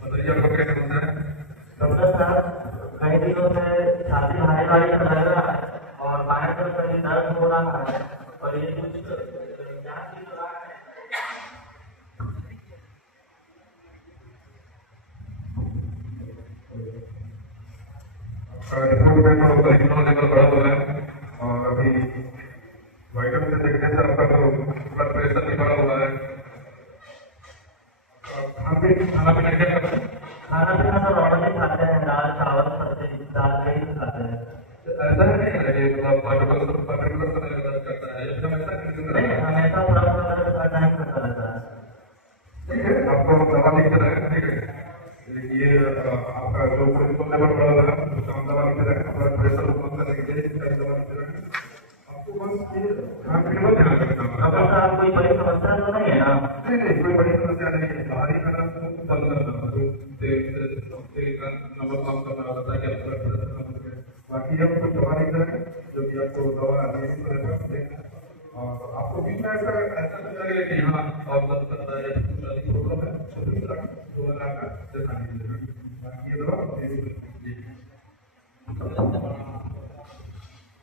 बताइए आपको क्या करना है। डॉक्टर साहब, कई दिनों से छाती भारी भारी लग रहा है और बाएं तरफ कहीं दर्द हो रहा है और ये कुछ जांच की सलाह है। रिपोर्ट में तो उसका इम्यूनो लेवल बढ़ा हुआ है और अभी वाइटमिन से देखने से आपका तो ब्लड प्रेशर भी बढ़ा हुआ है। खाना पीना क्या करते हैं? खाना पीना तो नॉर्मली खाते हैं, दाल चावल सब्जी दाल यही खाते हैं। ऐसा नहीं है कि मतलब पर्टिकुलर समय दर्द करता है, एकदम ऐसा नहीं, हमेशा थोड़ा थोड़ा दर्द टाइम करता रहता है। ठीक है, आपको दवा लिख के रखें। ठीक है, ये आपका जो कोलेस्ट्रॉल लेवल बढ़ा हुआ है उसका हम दवा लिख के रखें, ब्लड प्रेशर को कम करने के लिए इसका दवा लिख के रखें। आपको बस ये खान पीने पर ध्यान रखना है। डॉक्टर साहब, कोई बड़ी समस्या तो नहीं है ना? नहीं, कोई बड़ी समस्या नहीं है। बाहरी खाना बंद करना, तेल का नमक कम करना होता है, क्या ब्लड प्रेशर कम करके। बाकी हम कुछ दवा लिख रहे हैं जो कि आपको दवा और आपको बीच में ऐसा नहीं लगेगा कि हाँ और दर्द करता है प्रॉब्लम है तो दूसरा का दिखा दीजिएगा। बाकी ये दवा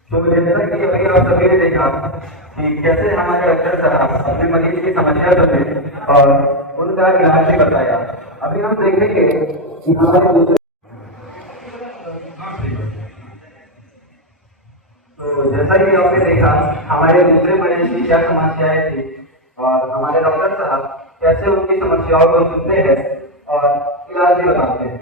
तो जैसा कि अभी आप सभी ने देखा कि कैसे हमारे डॉक्टर साहब अपने मरीज की समस्या सुने और उनका इलाज भी बताया। अभी हम देखेंगे कि हमारे दूसरे तो जैसा कि आपने देखा हमारे दूसरे मरीज की क्या समस्याएं थी और हमारे डॉक्टर साहब कैसे उनकी समस्याओं को सुनते हैं और इलाज भी बताते हैं।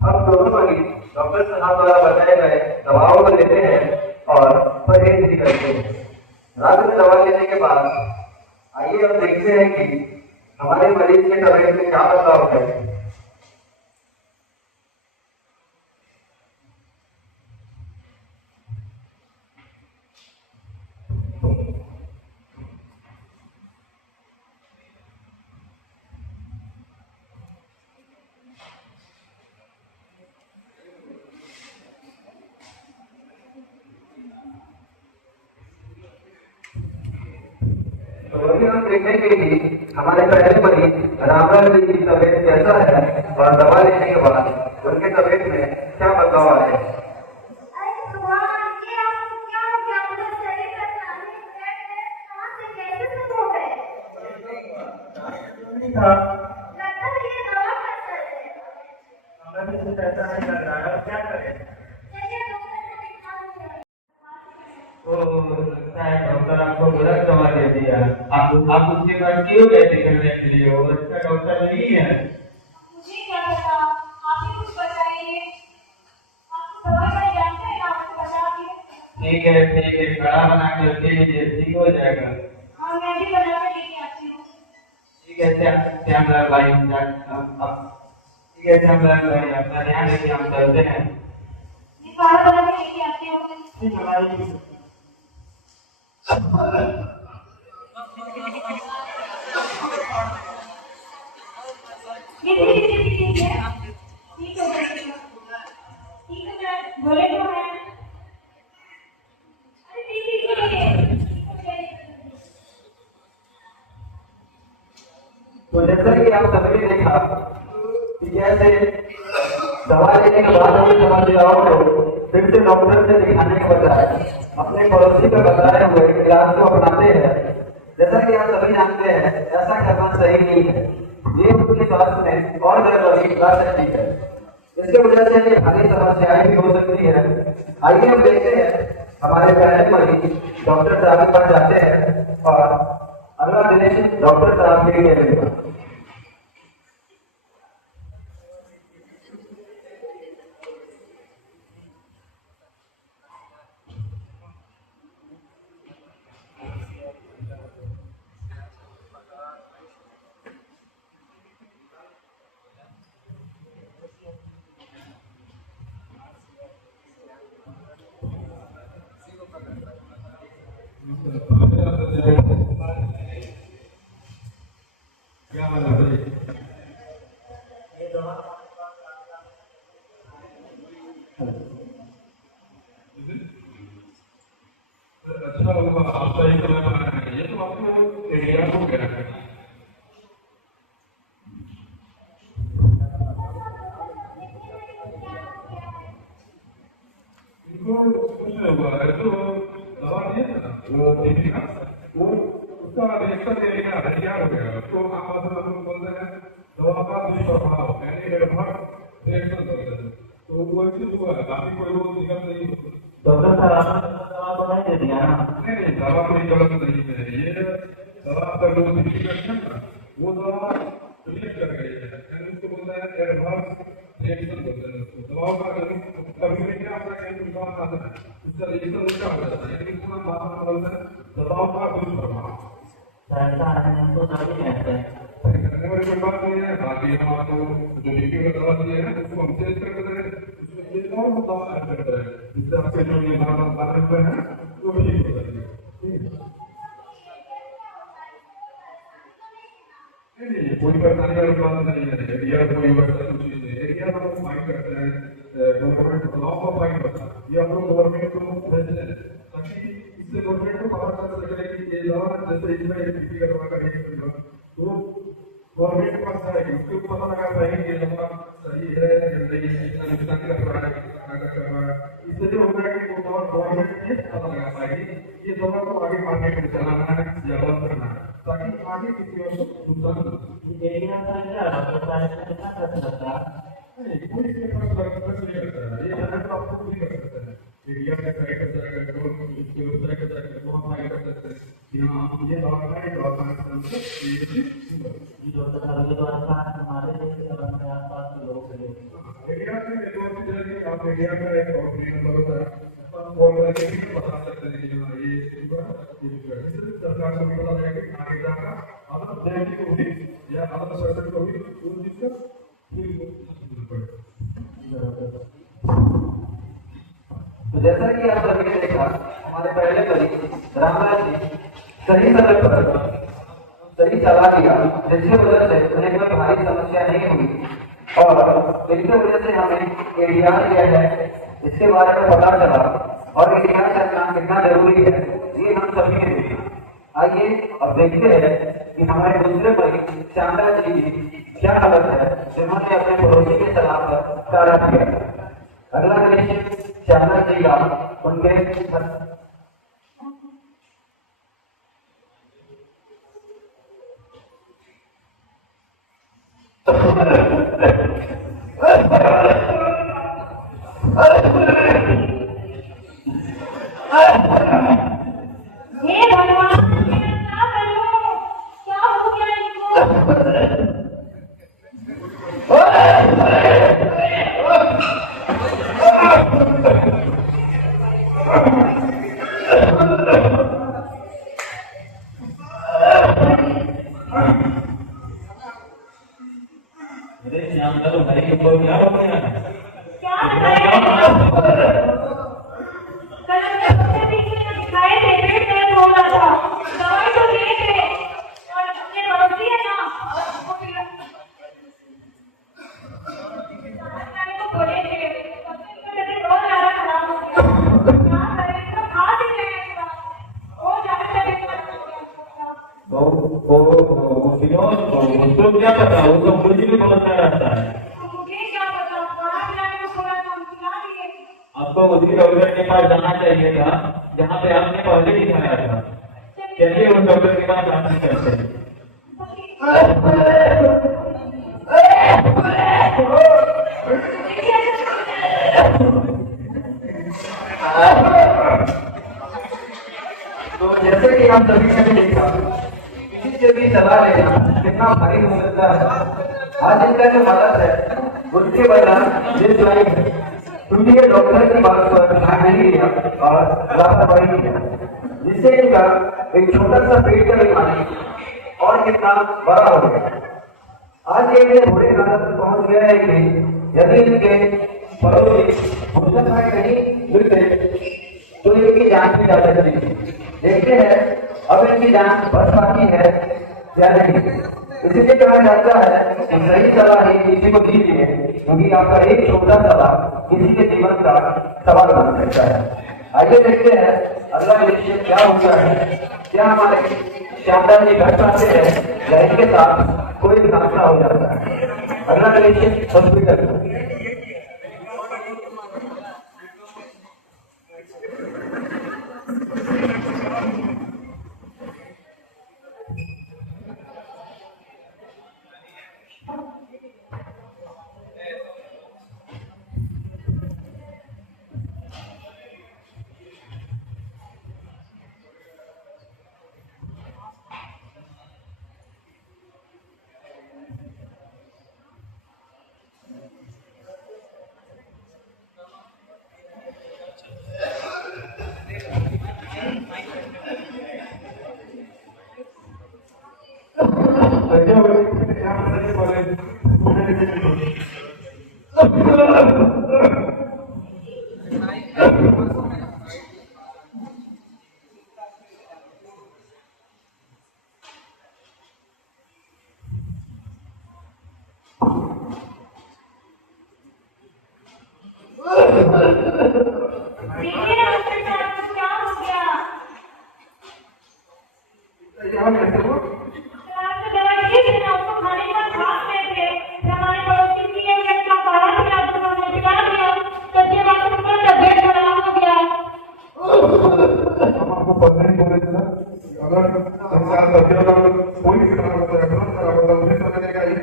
अब दोनों मरीज डॉक्टर साहब द्वारा बताए गए दवाओं को लेते हैं और परहेज भी करते हैं। रात में दवा लेने के बाद आइए अब देखते हैं कि हमारे मरीज के तबीयत में क्या बदलाव है। तो अभी हम देखेंगे कि हमारे पहले मरीज रामलाल जी की तबीयत कैसा है और दवा लेने के बाद उनके तबीयत में क्या बदलाव आए। ऐसा नहीं लग रहा है, अब क्या करें? लगता है डॉक्टर आपको गलत दवा दे दिया। आप उसके पास क्यों गए थे करने के लिए? वो अच्छा डॉक्टर नहीं है। मुझे क्या पता, आप ही कुछ बताइए। आप दवा का जानते हैं, आपको बता दिए। ठीक है, कड़ा बना के दे लीजिए, ठीक हो जाएगा। हाँ, मैं भी बना के लेके आती हूँ। ठीक है श्यामलाल भाई, ठीक है श्यामलाल भाई, अपना ध्यान रखिए, हम चलते हैं। ये काढ़ा बना के लेके आती हूँ। ठीक है भाई। ये ठीक है, ठीक है, मैं बोले तो है। अरे ठीक है। तो जैसा कि आप सभी ने देखा कि कैसे दवा लेने के बाद अपनी समस्याओं को फिर से डॉक्टर से दिखाने के बजाय अपने पड़ोसी को बताए हुए इलाज को अपनाते हैं। जैसा कि आप सभी जानते हैं ऐसा करना सही नहीं है, ये उनके स्वास्थ्य में और गड़बड़ी ला सकती है। इसके वजह से भारी समस्याएं भी हो सकती है। आइए हम देखते हैं हमारे पहले मरीज डॉक्टर साहब के पास जाते हैं और अगला दिन डॉक्टर साहब के लिए क्या मतलब है? ये दवा उसको कुछ नहीं हुआ है, तो दवा दिए थे ना वो टीबी का, वो उसका रिएक्शन एरिया है, क्या हो गया तो आप हम बोलते हैं दवा का दुष्प्रभाव यानी रिएक्शन करते हैं, तो वो चीज हुआ है, बाकी कोई वो दिक्कत नहीं होती। डॉक्टर साहब आपने दवा तो नहीं दे दिया ना? नहीं, दवा कोई गलत नहीं है, ये दवा का जो डिफिकल्ट है वो दवा रिएक्ट कर गई है, यानी उसको बोलते हैं एडवर्स रिएक्शन बोलते हैं उसको। दवाओं का कभी भी क्या होता है कि दवा खाता है उसका रिएक्शन उल्टा हो जाता है, यानी उसका बात बोलते हैं दवाओं का दुष्प्रभाव। ऐसा है तो नहीं कहते हैं। करने वाली कोई बात नहीं है, बाकी हम आपको जो लिखी हुई दवा दी है उसको हम चेंज कर देते हैं, उसमें ये और दवा ऐड करते हैं जिससे आपके जो ये बात हुए हैं वो ठीक हो जाएगी। नहीं, कोई परेशानी वाली बात नहीं है, एरिया कोई वैसा कुछ चीज नहीं, एरिया हम लोग फाइट करते हैं, गवर्नमेंट लॉ को फाइट करता है, ये हम लोग गवर्नमेंट को भेजते हैं ताकि इससे गवर्नमेंट को पता चल सके कि ये दवा जैसे इसमें एक दवा का रिएक्शन तो गवर्नमेंट के पास है कि उसको पता लगा पाएंगे कि ये दवा सही है या नहीं है, कितना नुकसान कर रहा है, कितना फायदा कर रहा है, इससे जो होगा कि वो दवा गवर्नमेंट ने पता लगा पाएगी ये दवा को आगे मार्केट में चलाना है या बंद करना है ताकि आगे किसी और को नुकसान न एरिया का क्या डॉक्टर साहब कितना खर्च लगता है? कोई इसके पास लगभग नहीं करता है, ये जनरल आपको पूरी कर सकते हैं, एरिया का ट्राई कर सकते हैं, उसके ट्राई कर सकते हैं, बहुत ट्राई कर सकते हैं कि हाँ ये दवा खाने दवा खाने से ये चीज डॉक्टर साहब के द्वारा हमारे आसपास के लोग एरिया में नेटवर्क की जगह आप एरिया का एक और फ्री नंबर होता है और करके भी बता सकते हैं कि हाँ ये इससे सरकार को भी पता लगेगा कि आगे जाकर अदर व्यक्ति को भी या अदर सर्जन को भी उस चीज का तो जैसा कि आप सभी ने देखा हमारे पहले मरीज रामराज जी सही समय पर सही सलाह दिया जिसकी वजह से उन्हें कोई भारी समस्या नहीं हुई और इसकी वजह से हमें एरिया क्या है इसके बारे में पता चला और एरिया करना कितना जरूरी है ये हम सभी ने देखा। आइए अब देखते हैं कि हमारे दूसरे मरीज श्यामला जी क्या हालत है जिन्होंने अपने पड़ोसी के सलाह पर कार्य किया। अगला दृश्य श्यामला जी का उनके हे भगवान क्या करूं, क्या हो गया इनको? अरे श्यामला तो भाई को क्या हो गया? क्या बताया? कल डॉक्टर ने दिखाए थे, पेट दर्द हो रहा था, दवाई तो दिए थे और अपने पड़ोसी है ना वो भी जाने को बोले थे, बहुत ज्यादा खराब हो गया, क्या करें तो खा भी रहे हैं, वो ज्यादा उसको क्या पता, वो तो कुछ भी बोलता रहता है। मुझे क्या पता, खाना खिलाने को बोला था, हम खिला दिए। आपको उसी डॉक्टर के पास जाना चाहिए था जहाँ पे आपने पहले दिखाया था। चलिए उस डॉक्टर के पास जाना चाहते हैं। तो जैसे कि हम सभी ने भी देखा किसी से भी सलाह लेना कितना भारी हो सकता है। आज इनका जो हालत है उसके वजह डिसलाइक है क्योंकि ये डॉक्टर की बात पर ध्यान नहीं दिया और लापरवाही किया जिससे इनका एक छोटा सा पेट का बीमारी और कितना बड़ा हो गया। आज ये इतने बुरे हालत तक पहुंच गया है कि यदि इनके पड़ोसी भोजन में नहीं मिलते तो इनकी जान भी जा सकती है। देखते हैं अब इनकी जान बच पाती है या नहीं। इसीलिए कहा जाता है कि सही सलाह ही किसी को दीजिए क्योंकि आपका एक छोटा सलाह किसी के जीवन का सवाल बन सकता है। आइए देखते हैं अगला दृश्य क्या होता है। क्या हमारे श्यामला जी घर पाते हैं या इनके साथ कोई हादसा हो जाता है। अगला दृश्य हॉस्पिटल। साथियों का कोई भी खराब होता है खराब होता है उन्हें समझने का ये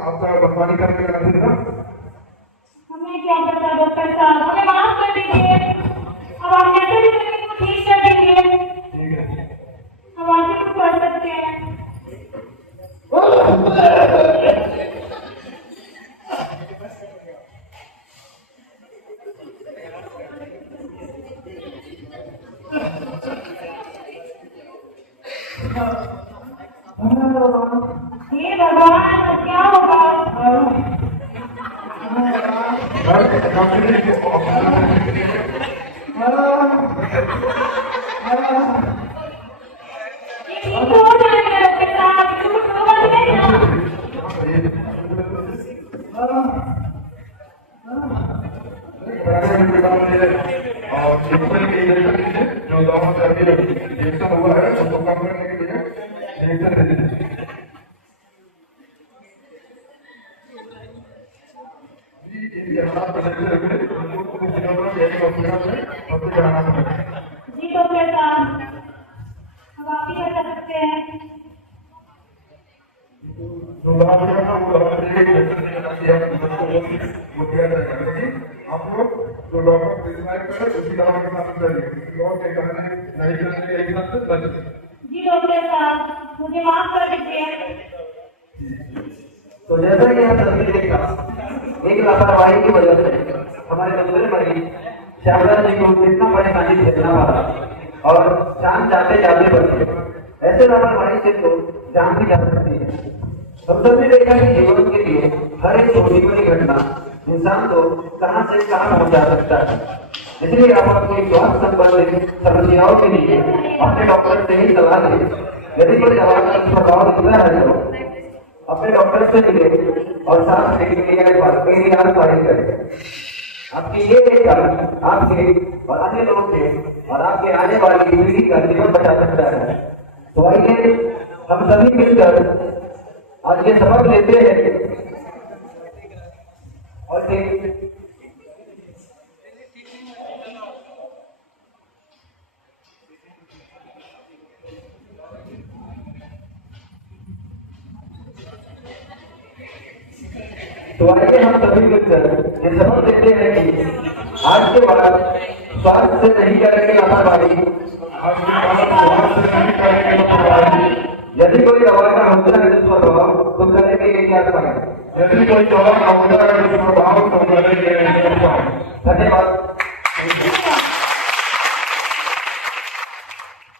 आपका बदमानी करने का नहीं था। हमें क्या पता डॉक्टर साहब, हमें माफ कर दीजिए। अब आप कैसे भी करके इसको ठीक कर दीजिए। ठीक है, हम आगे कुछ कर सकते हैं। हे भगवान, अब क्या होगा? ये ठीक हो जाएगा डॉक्टर साहब, झूठ तो मत कहना। और ट्रीटमेंट के लिए जो दवा से अभी इंजेक्शन हुआ है उसको कम करने के लिए इंजेक्शन दे दीजिए। इनके हालात बदलते हुए उनको कुछ दिनों में एक हॉस्पिटल में भर्ती कराना पड़ेगा। जी डॉक्टर साहब, अब आप ही बता सकते हैं। जो दवा दिया था वो दवा देके वो दिया जाएगा, लेकिन आप लोग जो डॉक्टर प्रिस्क्राइब करे उसी दवा के साथ चलिए और के कहना नहीं करने के एक साथ बच। जी डॉक्टर साहब, मुझे माफ कर दीजिए। तो जैसा कि आप सभी देखा, एक लापरवाही की वजह से हमारे दूसरे मरीज श्यामलाल जी को कितना परेशानी झेलना पड़ा और जान जाते जाते बचे। ऐसे लापरवाही से तो जान भी जा सकती है। हम सभी देखा कि जीवन के लिए हर एक छोटी बड़ी घटना इंसान को कहां से कहां पहुंचा सकता है। इसलिए आप अपनी स्वास्थ्य संबंधित समस्याओं के लिए अपने डॉक्टर से ही सलाह लें। यदि कोई दवा का प्रभाव दिखता है तो अपने डॉक्टर से मिले और साथ में इलाज फाइल करें। आपकी ये एक काम आपके और अन्य लोगों के और आपके आने वाली पीढ़ी का जीवन बचा सकता है। तो आइए हम सभी मिलकर आज ये सबक लेते हैं और तो आइए हम सभी मिलकर ये सबक देते हैं कि आज के बाद स्वास्थ्य से नहीं करेंगे लापरवाही। आज के बाद स्वास्थ्य से नहीं करेंगे लापरवाही। यदि कोई दवा का होता है तो प्रभाव तो करेंगे ये क्या करें। यदि कोई दवा का होता है तो प्रभाव तो करेंगे। धन्यवाद।